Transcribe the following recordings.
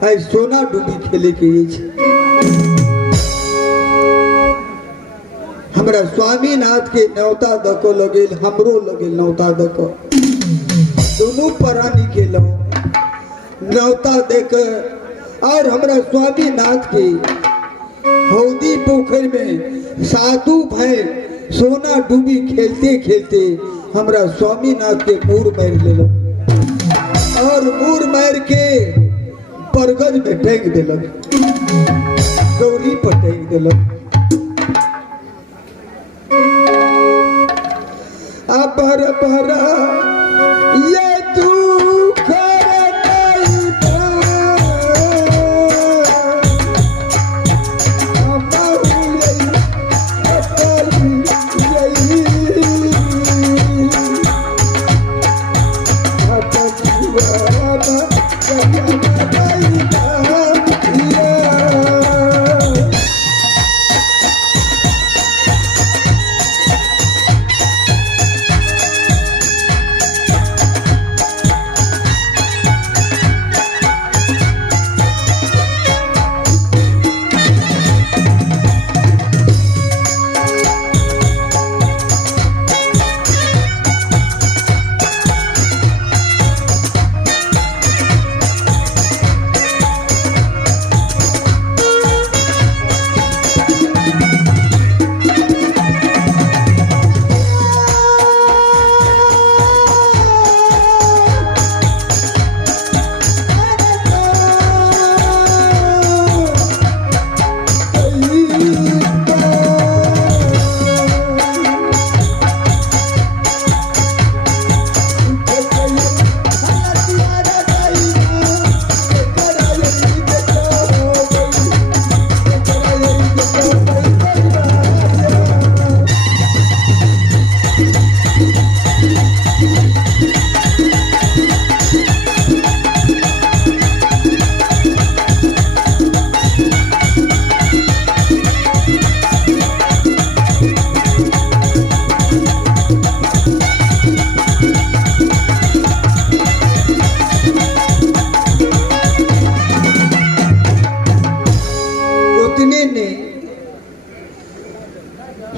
आई सोना डूबी खेले के हमरा स्वामीनाथ के न्योता दको लगे, हमरो लगे न्योता दको, दोनों प्राणी के न्योता देख और हमरा स्वामीनाथ के हौदी पोखर में साधु भाई सोना डूबी खेलते खेलते हमरा स्वामीनाथ के मूर मार ले और मूर मार के परगज में फेंक दिलक, गौरी पर फेंक दिलक। अपर पर ये तू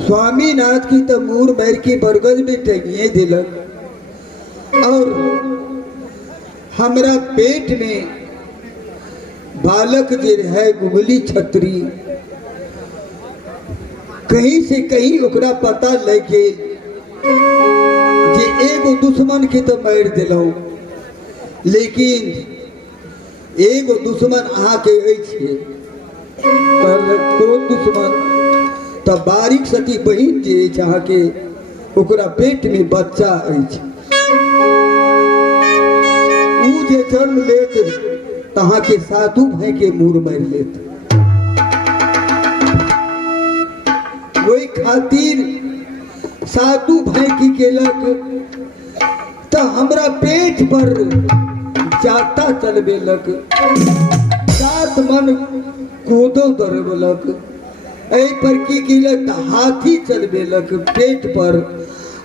स्वामीनाथ की तो मूर मैर की बरगज में टंगिए दिलक और हमरा पेट में बालक जे है गुगली छतरी कहीं से कहीं ओकरा पता लगे जे एगो दुश्मन के तो मार दिलो, लेकिन एगो दुश्मन अहाँ के कौन दुश्मन तब बारीक सती बहन जे चाह के ओकरा पेट में बच्चा ऊ जे जन्म लेत तहाँ के साधु भाई के मूर मार लेत। वही खातिर साधु भाई की केलक तो हमरा पेट पर जाता चलबेलक, सात मन कूदो दरबलक, पर की किलक हाथी चलबेलक पेट पर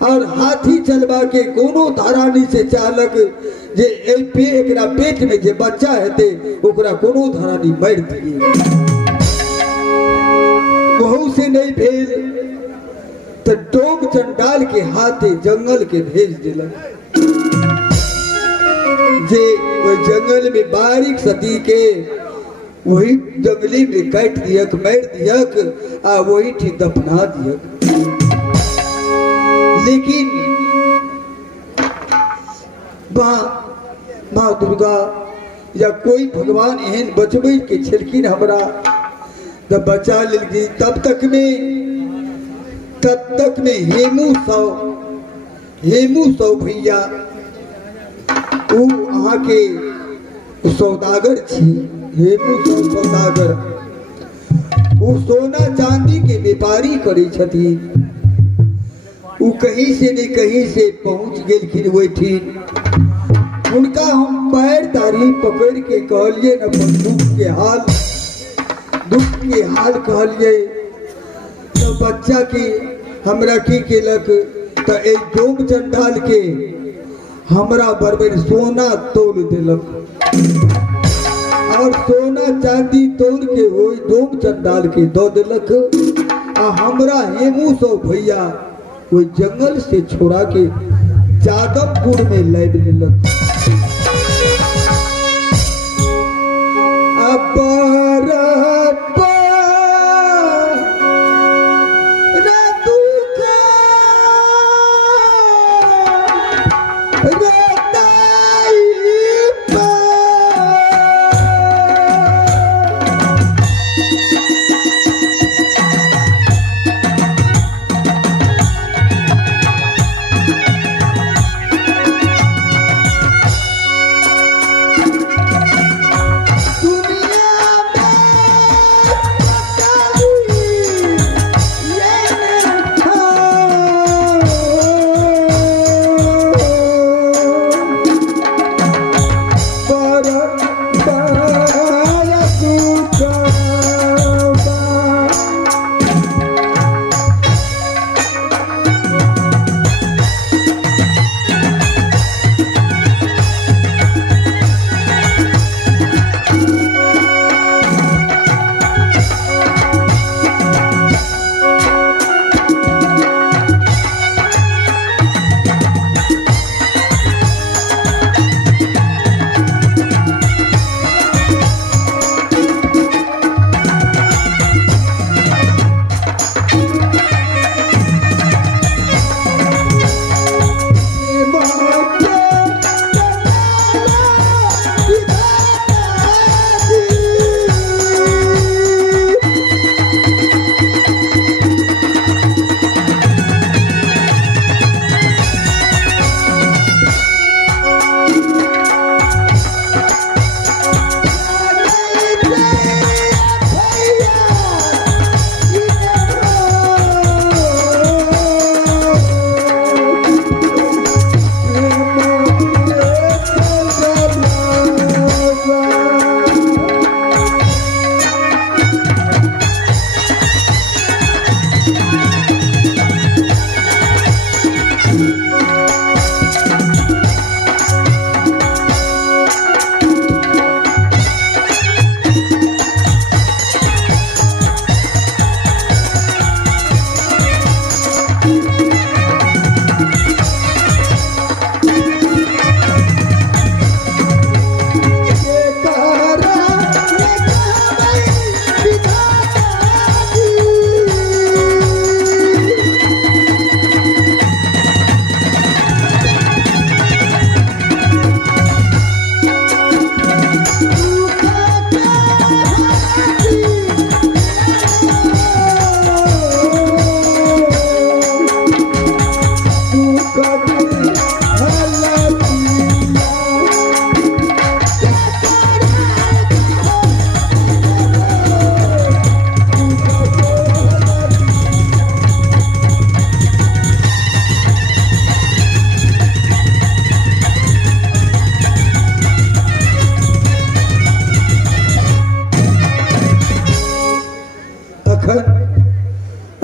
और हाथी चलवा के कोनो धारानी से चालक जे एकरा पेट में जे बच्चा हेते ओकरा कोनो धारानी मार दिए। वहू से नहीं भेल तो डोम चंडाल के हाथे जंगल के भेज दिलक जे वो जंगल में बारीक सती के वही जंगली में काट दियक मार दियक आ वही ठीक दफना दियक। लेकिन माँ दुर्गा या कोई भगवान एहन बचबे के छलखिन हमरा जब बचा लेलखिन तब तक में हेमू सौ भैया ऊ अहाँ के सौदागर छी। हेमू सौदागर ऊ सोना चांदी के व्यापारी करे छथिन। ऊ कहीं से नहीं कहीं से पहुंच गेलखिन वहीठिन। उनका हम पैर तारी पकड़ के कहलिए न दुख के हाल कहलिए तो बच्चा के हमरा की केलक तो एक डोम चंडाल के हमरा बरबर सोना तोल दिलक और चांदी तोड़ के वही डोम चंडाल के दो दिलक आ हमरा हेमू सो भैया वो जंगल से छोड़ा के जादवपुर में लैब लेलक।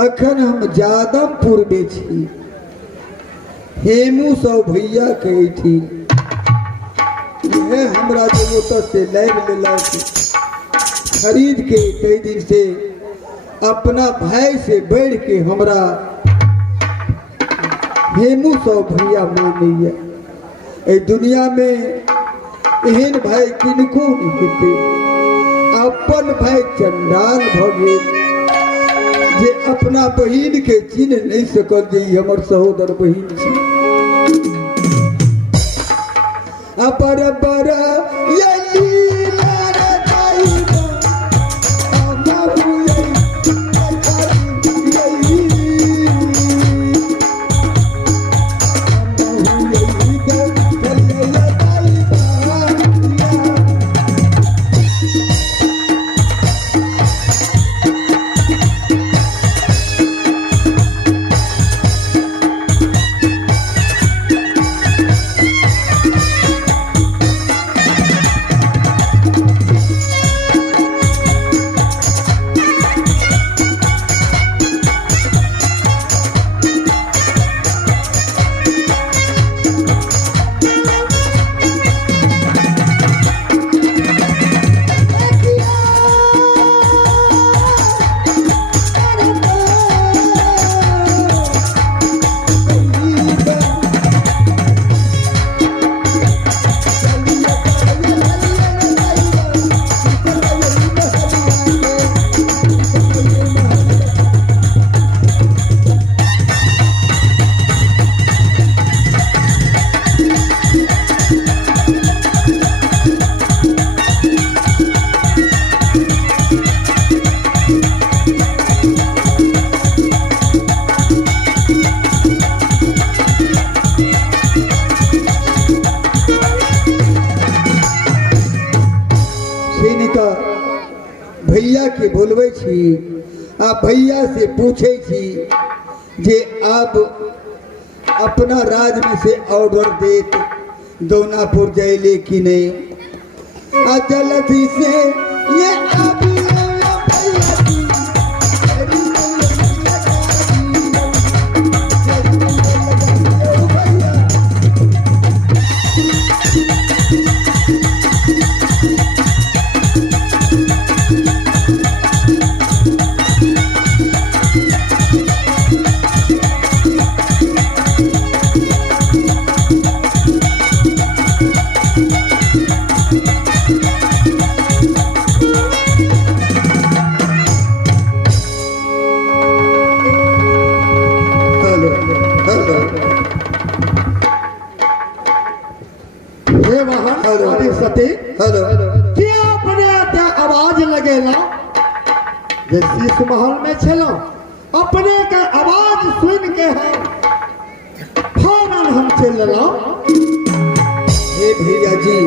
अखन हम जादवपुर में छी। हेमू सौ भैया कही थी यह हमरा जो से लैब लेलक खरीद के कई दिन से अपना भाई से बढ़ के हमरा हेमू सौ भैया मानैया। ए दुनिया में एहन भाई किनको नहीं हेतै। अपन भाई चंडाल भ गेल जे अपना बहिन के चिन्ह नहीं सकल जे हमर सहोदर बहिन छी। अपर बर छीन कऽ भैया के बोलबै छी आ भैया से पूछे छी जे अब अपना राज में से ऑर्डर देत दौनापुर जाइले कि नहीं। आ जल्दी से ये अब क्या अपने आवाज लगेला जे शीश महल में छलो अपने के आवाज सुन के हम फौरन हम चल रहा। हे भैया जी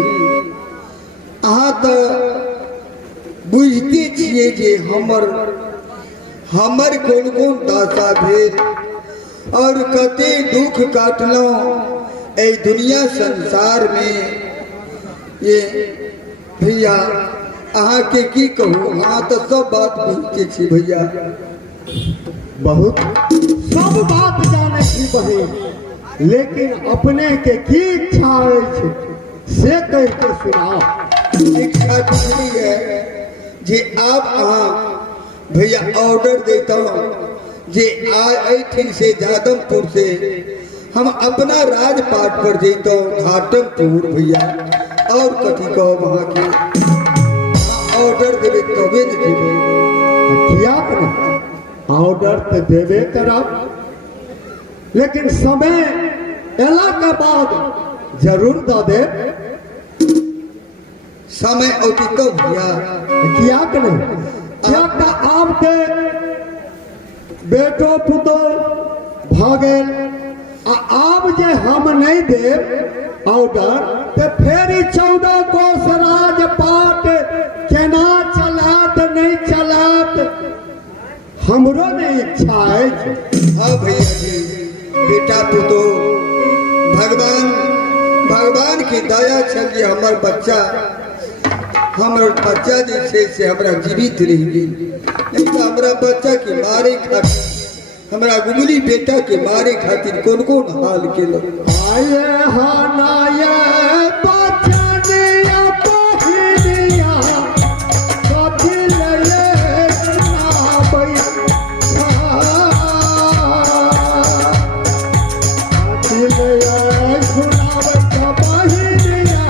अहाँ तो बुझते छिए जे हमर कोन कोन दशा भेल और कते दुख काटलहुँ ए दुनिया संसार में। ये भैया अहाँ के की कहूँ, अहाँ तो सब बात बुझते छी भैया, बहुत सब बात जाने की बहिन, लेकिन अपने के की इच्छा है से कह के सुनाओ। इच्छा दूसरी है जे आप अहाँ भैया ऑर्डर देता हूँ जे आई से जादमपुर से हम अपना राजपाट पर जेता हूँ घाटमपुर भैया, और कथी कहो वहाँ के ऑर्डर देवे तबे न देवे। किया करब ऑर्डर तो देवे करब, लेकिन समय एला के बाद जरूर दे दे। समय औती तो भैया किया करब क्या आपके बेटो पुतो भागेल आब जे हम नहीं देव ऑर्डर तो फिर 14 कोस राजपाट केना चलात नहीं चलात हमरो नहीं इच्छा है। हाँ भैया जी बेटा पुतो भगवान की दया छल हमर बच्चा जैसे से हमरा जीवित रह गई, नहीं तो हमरा बच्चा के मारे खातिर हमरा गुमली बेटा के मारे खातिर कौन कौन हाल के लोग आये हानाये बचनिया पहिनिया कथिले सुनाबै कथिले सुनाबै पहिनिया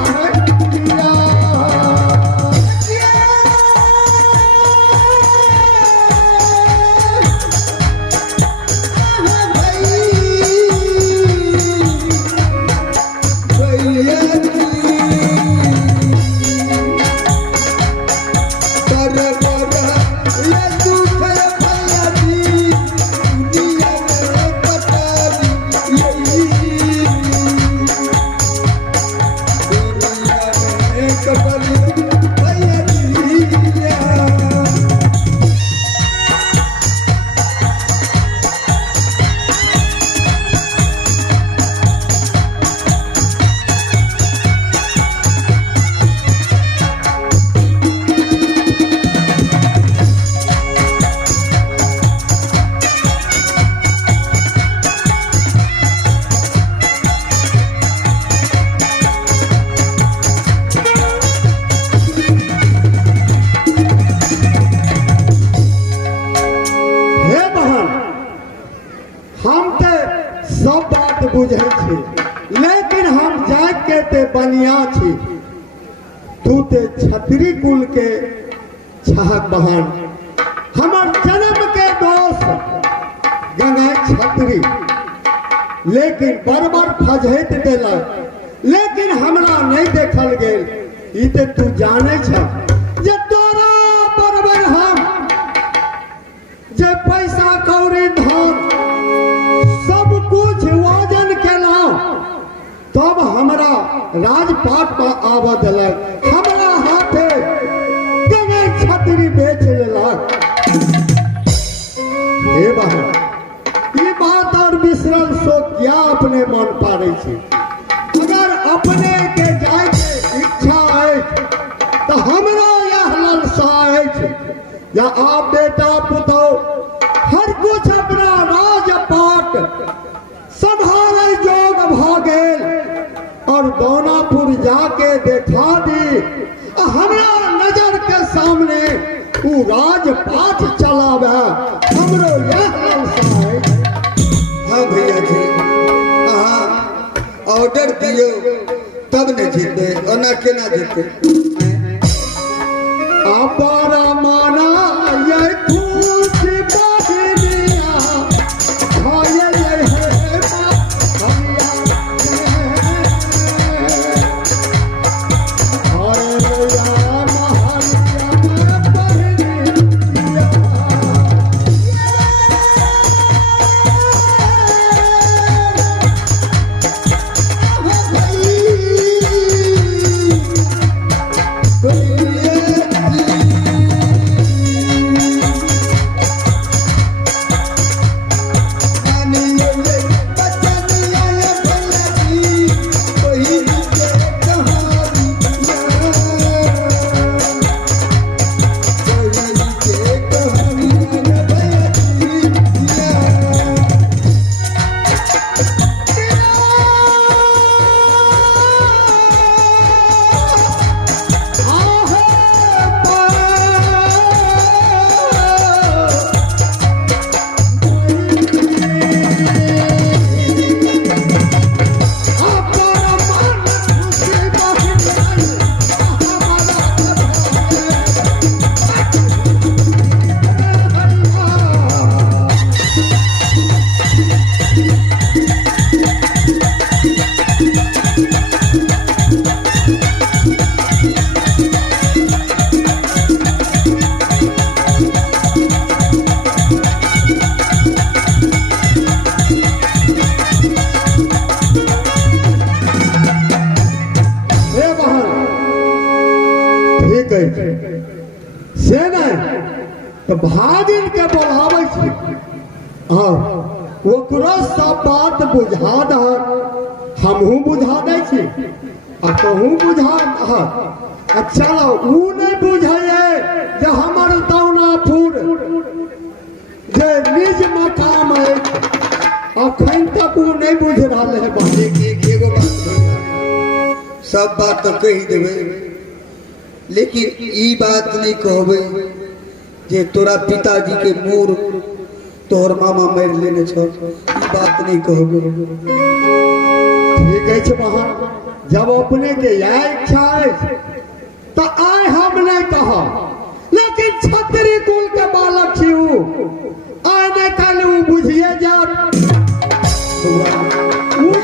बुझे छी, लेकिन हम जाग के ते बनिया छी, तू ते छतरी कुल के छहक बहन, हमर जन्म के दोस्त गंगा छतरी, लेकिन बरबर फजहत देलक, लेकिन हमरा नहीं देखल गेल। ई ते तू जाने छ जे तोरा बरबर हम जे पैसा कौड़ी धन सब कुछ वजन केलहुं, तब हमरा राजपाट पर आबऽ देलक। हमरा हाथे या आप बेटा पुतो हर कुछ अपना राजपाट संभाले जोग भागे और दौनापुर जाके देखा दी हमरा नजर के सामने ऊ राजपाट चलावे हमरो यह आशा है। हाँ भैया जी, हाँ ऑर्डर दियो तब न जीते और ना केना जीते। अपारा माना ये खुशी बहनिया खाए ये है भैया अरे भैया महानिया में बहनिया से नहीं तो भागिन के बोलावे छी और ओकरो सब बात बुझा द हमहू बुझा दे छी आ कहूँ बुझा द चलो ऊ नहीं बुझे जे हमर दौनापुर जे निज मकाम है अखन तक ऊ नहीं बुझ रहा है। एगो बात भैया, सब बात तो कही देवे लेकिन ई बात नहीं कहबे जे तोरा पिताजी के मोर तोहर मामा मार लेने छो, ई बात नहीं कहबे। ठीक है बहन, जब अपने के यह इच्छा है तो आए हम नहीं कहा, लेकिन छतरी कुल के बालक छी आए नहीं कल बुझिए जा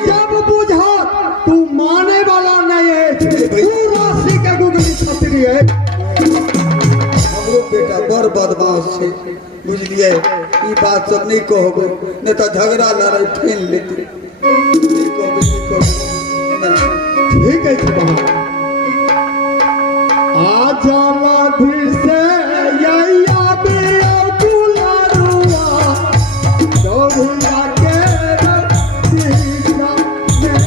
जब बुझा तू माने वाला नहीं है, तू राशि के गुगली छतरी है। हमरो बेटा बड़ बदमाश है बुझलिए, ई बात सब नहीं कहबे नहीं तो झगड़ा लड़ाई ठेन लेते। नहीं कहबे, नहीं कहबे नहीं। ठीक है बहन, आ जाला फिर से यैया बिया दुलारुआ डोभिया के रतीजा में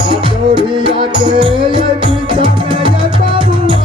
आ डोभिया के ये पीछा में ये बाबुआ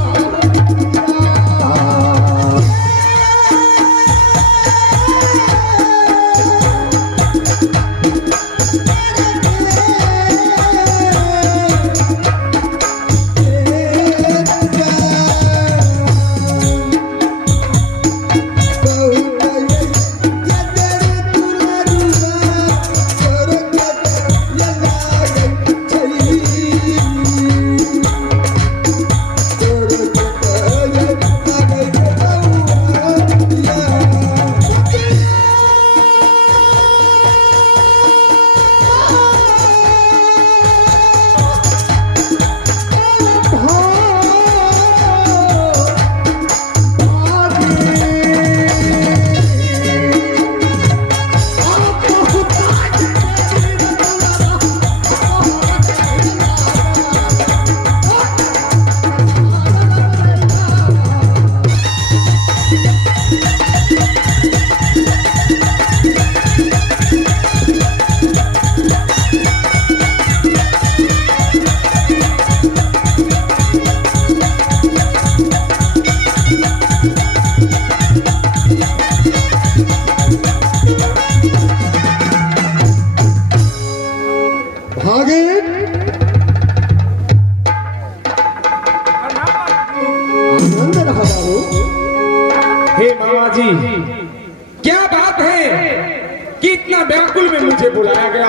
मुझे बुलाया गया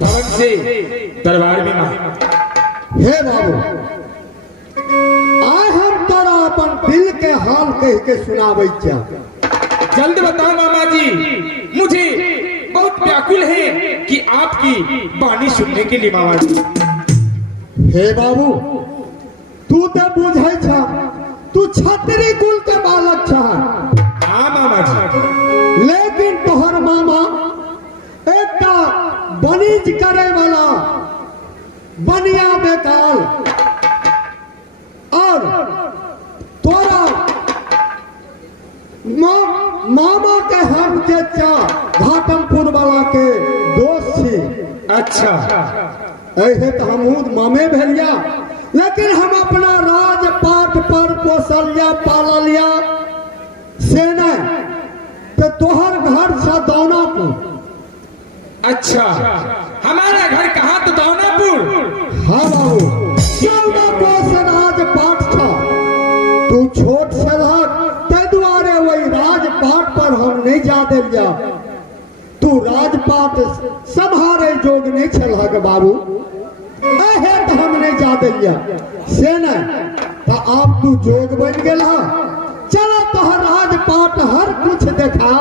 भवन से दरबार में मां। हे बाबू, आज हम तोरा अपन दिल के हाल कह के सुनाबै क्या। जल्द बताओ मामा जी, मुझे बहुत व्याकुल है कि आपकी वाणी सुनने के लिए मामा जी। हे बाबू, तू तो बुझे छ, तू छतरी कुल के बालक छ। हाँ मामा जी। लेकिन तोहर मामा एक बनिज करे वाला बनिया बेकाल, और तोरा मामा के हम जे घाटमपुर वाला के दोस्त छी। अच्छा, ऐसे तो हम मामे भेलिया, लेकिन हम अपना राजपाट पर पोसलिया पाललिया से नहीं तो तोहर घर से दौनापुर। अच्छा, हमारा घर कहाँ तो दौनापुर। हाँ बाबू, 14 कोस राजपाट था। तू छोट से ते दुआरे वही राजपाट पर हम नहीं जा दिया। तू राजपाट संभारे जोग नहीं छल बाबू, अहे तो हम नहीं जा दिया से नहीं तो आप तू जोग बन गया। चलो तोहर राजपाट हर कुछ देखा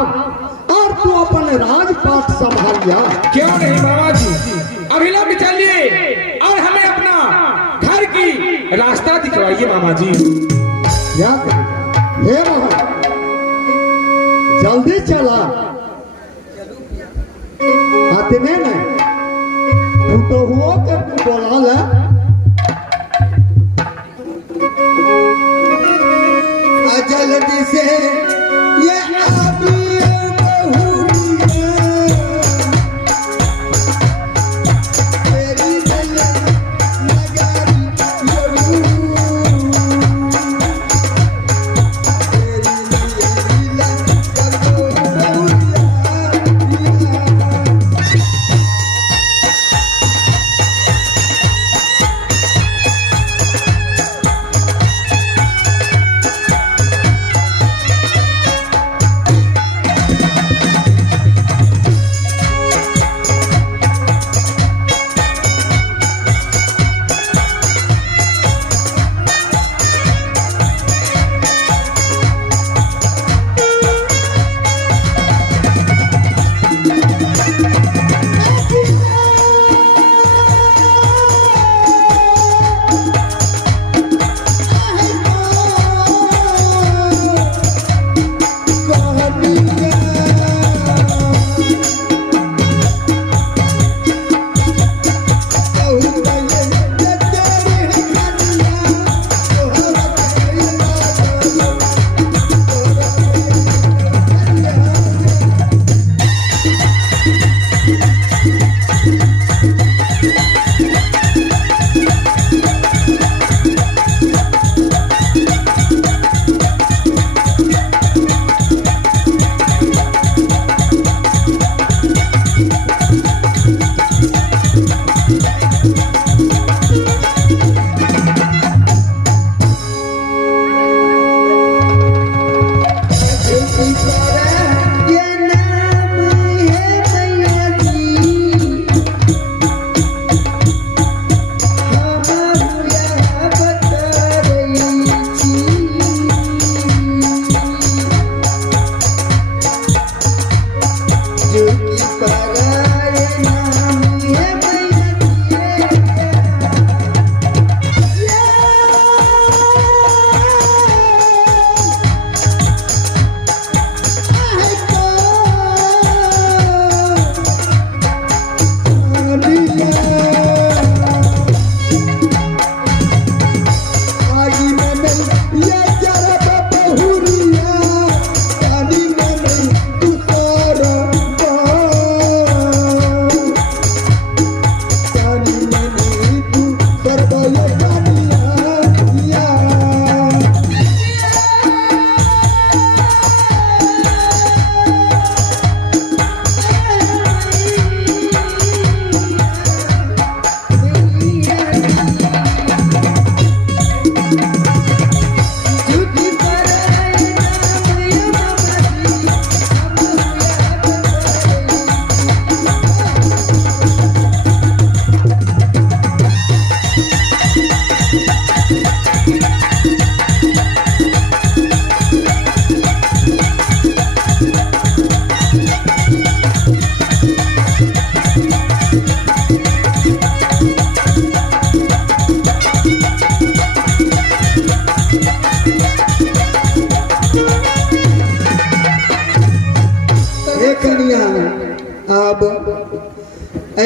और तू अपन राजपाट संभालिया। क्यों नहीं मामा जी, अभिलंब चलिए और हमें अपना घर की रास्ता दिखवाइए मामा जी। हे बाबा, जल्दी चला। इतने नहीं, तू तो हुआ कि तू बोला ले। जल्दी से ये आदमी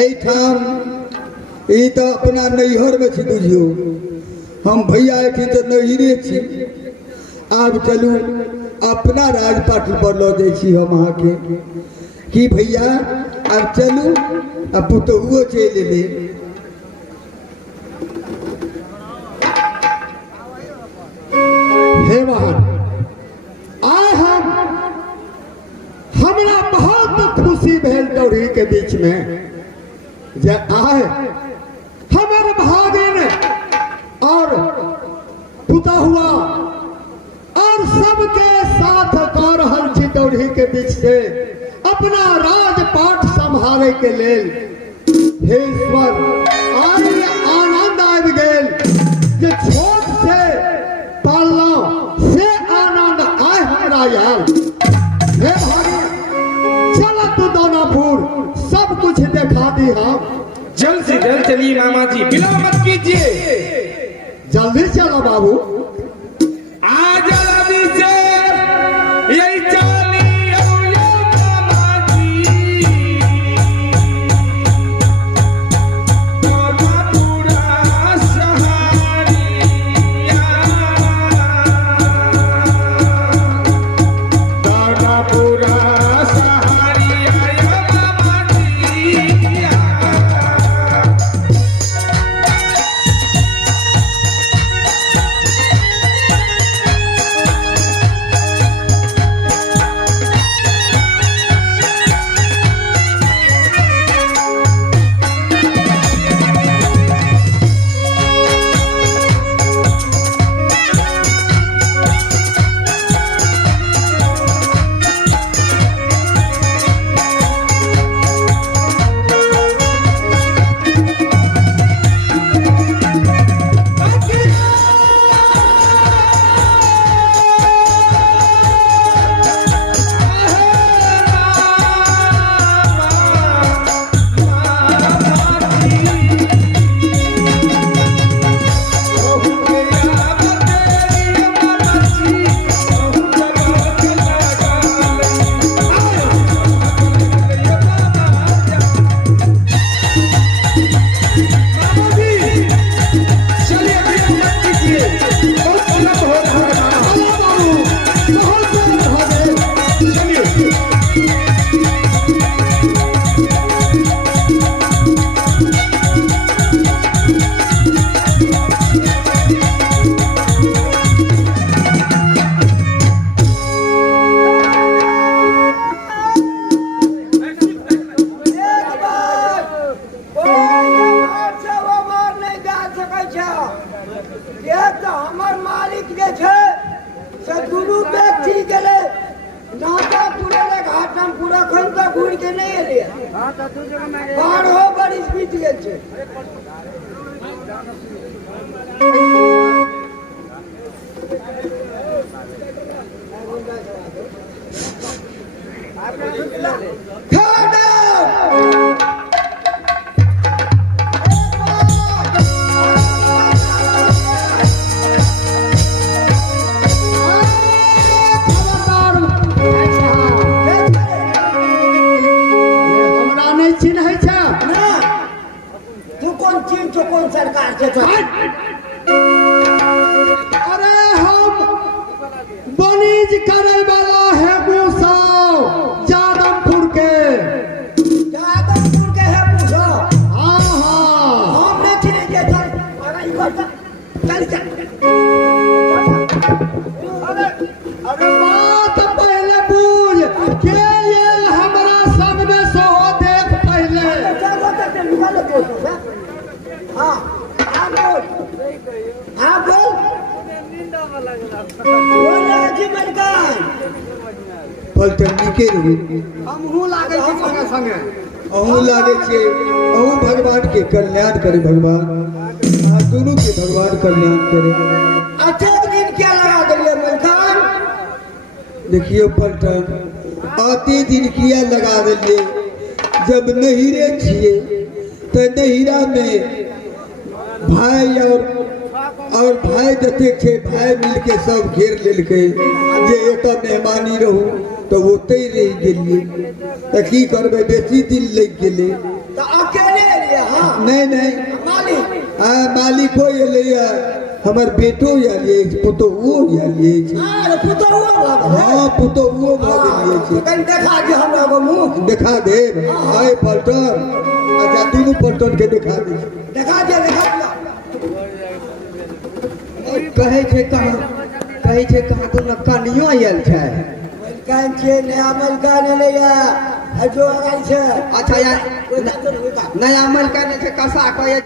एठाम ई तो अपना नैहर में छी बुझियो हम भैया एठी तो नैहरे छी आब चलू अपना राजपाट पर लऽ जाइ छी हम अहाँके कि भैया आब चलू आ पुतहुओ चलि एलै हे बहन आइ हमरा बहुत खुशी भेल डोरी के बीच में जे आए हमर भागिन और पुतहुआ और सबके साथ कह रहल छी डोरी के बीच से अपना राजपाट संभाले के लेल हे ईश्वर आइ आनंद आबि गेल जे छोट से पालना से आनंद आए हमरा यार हे भाई चल तू दानापुर सब कुछ दिखा दी हम जल्द से जल्द चलिए मामा जी विलंब मत कीजिए जल्दी चलो बाबू आ जल्दी से यही चली आओ मामा जी दानापुरा सहारिया दानापुरा सहारिया मामा जी अरे हम बनीज करे वाला है मूसा जादवपुर के है मूसा हाँ हाँ हमने चिने के चल अरे बात पहले पूछ के ये हमरा सामने सो देख पहले हाँ हाँ बोल पलटनी के रही हमहू लागे छी संगे संगे अहूँ लागे छे अहूँ भगवान के कल्याण करे भगवान आ दोनों के भगवान कल्याण करे अच्छा दिन क्या लगा दिए मलकान देखिए पलटन आते दिन किया लगा दिए जब नहिरे छिए तो नहिरा में भाई और भाई जते छे भाई मिलके सब घेर लेलके जे एतऽ मेहमानी रहू तो ओते रह गेलिए तो की करबे बेसी दिन लग गेले तो अकेले नहीं नहीं मालिक मालिको एलैया हमर बेटो आलिए पुतोहु आलिए अरे पुतहुआ बाबा हाँ पुतोहु भऽ गेलिए छै कहीं देखा दे हमरा को मुंह देखा देब आए पलटन अच्छा दुनू पलटन के देखा दे देखा दे कहै छै कहाँ कोनो कनियो आयल छै मलकान छे नया मलकान एलैया जो आयल छै अच्छा यार नया मलका छै कसा कहै